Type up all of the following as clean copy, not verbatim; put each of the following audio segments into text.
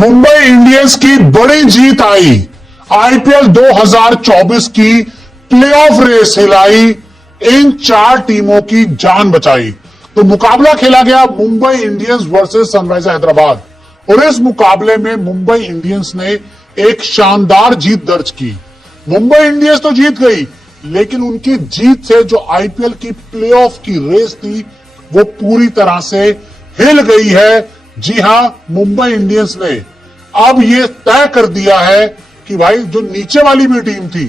Mumbai Indians की बड़ी जीत आई। IPL 2024 की प्लेऑफ रेस हिलाई, इन चार टीमों की जान बचाई। तो मुकाबला खेला गया Mumbai Indians versus Sunriser Hyderabad और इस मुकाबले में मुंबई इंडियंस ने एक शानदार जीत दर्ज की। मुंबई इंडियंस तो जीत गई, लेकिन उनकी जीत से जो आईपीएल की प्लेऑफ की रेस थी वो पूरी तरह से हिल गई है। जी हां, मुंबई इंडियंस ने अब ये तय कर दिया है कि भाई जो नीचे वाली भी टीम थी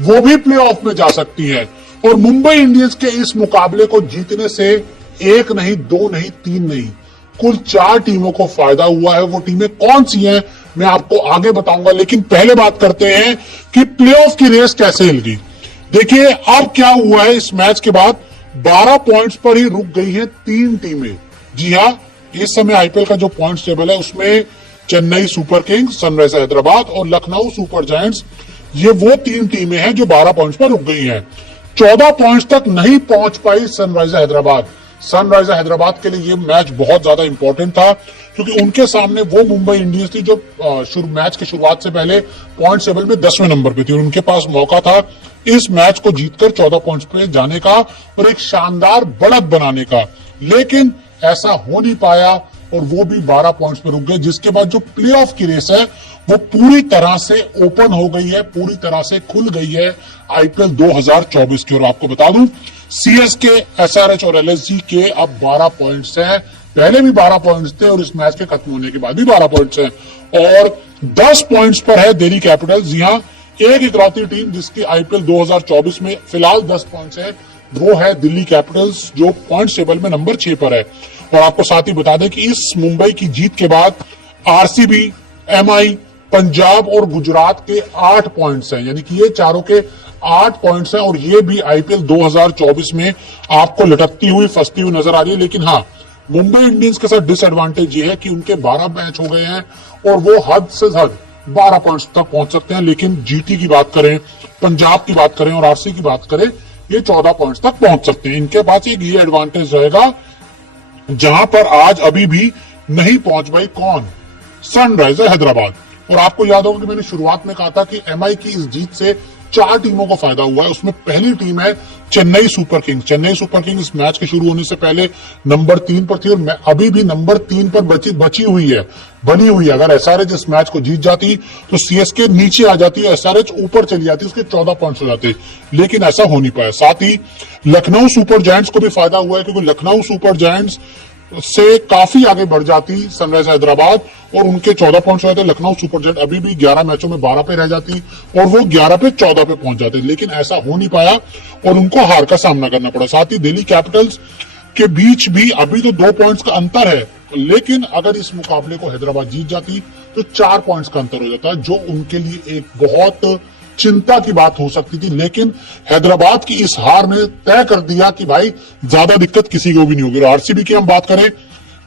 वो भी प्लेऑफ में जा सकती है। और मुंबई इंडियंस के इस मुकाबले को जीतने से एक नहीं, दो नहीं, तीन नहीं, कुल चार टीमों को फायदा हुआ है। वो टीमें कौन सी हैं मैं आपको आगे बताऊंगा, लेकिन पहले बात करते हैं कि प्लेऑफ की रेस कैसे हिल गई। देखिए अब क्या हुआ है, इस मैच के बाद 12 पॉइंट्स पर ही रुक गई हैं तीन टीमें। जी हां, इस समय आईपीएल का जो पॉइंट्स टेबल है उसमें Chennai super Kings, Sunriser Hyderabad और लखनऊ सुपर जायंट्स, ये वो तीन टीमें हैं जो 12 पॉइंट्स पर रुक गई हैं। 14 पॉइंट्स तक नहीं पहुंच पाई सनराइजर हैदराबाद। सनराइजर हैदराबाद के लिए ये मैच बहुत ज्यादा इंपॉर्टेंट था, क्योंकि उनके सामने वो मुंबई इंडियंस थी जो मैच की शुरुआत से पहले पॉइंट टेबल में 10वें नंबर पे थी और उनके पास मौका था इस मैच को जीतकर 14 पॉइंट्स पे जाने का और एक शानदार बढ़त बनाने का, लेकिन ऐसा हो नहीं पाया और वो भी 12 पॉइंट्स पे रुक गए। जिसके बाद जो प्लेऑफ की रेस है वो पूरी तरह से ओपन हो गई है, पूरी तरह से खुल गई है आईपीएल 2024 की। और आपको बता दूं, सीएसके, एसआरएच और एलएसजी के अब 12 पॉइंट्स हैं। पहले भी 12 पॉइंट्स थे और इस मैच के खत्म होने के बाद भी 12 पॉइंट्स हैं। और 10 पॉइंट्स पर है दिल्ली कैपिटल्स। जी हां, एक इकलौती टीम जिसकी आईपीएल 2024 में फिलहाल 10 पॉइंट्स है वो है दिल्ली कैपिटल्स, जो पॉइंट टेबल में नंबर 6 पर है। और आपको साथ ही बता दें कि इस मुंबई की जीत के बाद आरसीबी, एमआई, पंजाब और गुजरात के 8 पॉइंट्स हैं, यानी कि ये चारों के 8 पॉइंट्स हैं और ये भी आईपीएल 2024 में आपको लटकती हुई, फंसती हुई नजर आ रही है। लेकिन हाँ, मुंबई इंडियंस के साथ डिसएडवांटेज ये है कि उनके 12 मैच हो गए हैं और वो हद से हद 12 पॉइंट्स तक पहुंच सकते हैं। लेकिन जीटी की बात करें, पंजाब की बात करें और आरसी की बात करें, ये 14 पॉइंट्स तक पहुंच सकते हैं। इनके पास एक ये एडवांटेज रहेगा जहां पर आज अभी भी नहीं पहुंच पाई कौन, सनराइजर हैदराबाद। और आपको याद होगा कि मैंने शुरुआत में कहा था कि एमआई की इस जीत से 4 टीमों को फायदा हुआ है। उसमें पहली टीम है Chennai super Kings. Chennai super Kings इस मैच के शुरू होने से पहले नंबर 3 पर थी और अभी भी नंबर 3 पर बची हुई है, बनी हुई है। अगर एसआरएच इस मैच को जीत जाती तो सीएसके नीचे आ जाती है, एसआरएच ऊपर चली जाती, उसके 14 पॉइंट्स हो जाते, लेकिन ऐसा हो नहीं पाया। साथ ही लखनऊ सुपर जायंट्स को भी फायदा हुआ है, क्योंकि लखनऊ सुपर जायंट्स से काफी आगे बढ़ जाती सनराइजर हैदराबाद और उनके 14 पॉइंट्स हो जाते। लखनऊ सुपर जायंट अभी भी 11 मैचों में 12 पे रह जाती और वो 11 पे 14 पे पहुंच जाते, लेकिन ऐसा हो नहीं पाया और उनको हार का सामना करना पड़ा। साथ ही दिल्ली कैपिटल्स के बीच भी अभी तो 2 पॉइंट्स का अंतर है, लेकिन अगर इस मुकाबले को हैदराबाद जीत जाती तो 4 पॉइंट्स का अंतर हो जाता है, जो उनके लिए एक बहुत चिंता की बात हो सकती थी। लेकिन हैदराबाद की इस हार ने तय कर दिया कि भाई ज्यादा दिक्कत किसी को भी नहीं होगी। और आरसीबी की हम बात करें,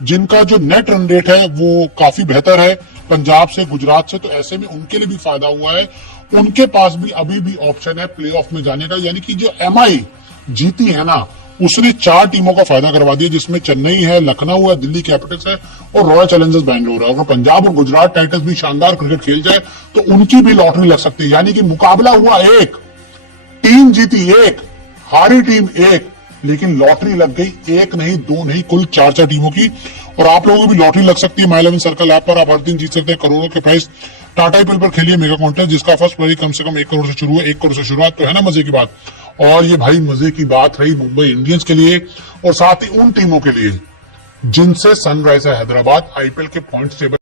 जिनका जो नेट रन रेट है वो काफी बेहतर है पंजाब से, गुजरात से, तो ऐसे में उनके लिए भी फायदा हुआ है। उनके पास भी अभी भी ऑप्शन है प्लेऑफ में जाने का, यानी कि जो एमआई जीती है ना, उसने 4 टीमों का फायदा करवा दिया, जिसमें चेन्नई है, लखनऊ है, दिल्ली कैपिटल्स है और रॉयल चैलेंजर्स बैंगलोर है। अगर पंजाब और गुजरात टाइटंस भी शानदार क्रिकेट खेल जाए तो उनकी भी लॉटरी लग सकती है। यानी कि मुकाबला हुआ एक, टीम जीती एक, हारी टीम एक, लेकिन लॉटरी लग गई एक नहीं, दो नहीं, कुल 4 टीमों की। और आप लोगों की भी लॉटरी लग सकती है। माई 11 सर्कल ऐप पर आप हर दिन जीत सकते हैं करोड़ों के प्राइस। टाटा आईपीएल पर खेलिए मेगा कॉन्टेस्ट, जिसका फर्स्ट प्राइज कम से कम 1 करोड़ से शुरू है। 1 करोड़ से शुरुआत तो है ना मजे की बात। और ये भाई मजे की बात रही मुंबई इंडियंस के लिए और साथ ही उन टीमों के लिए जिनसे सनराइजर हैदराबाद आईपीएल के पॉइंट्स टेबल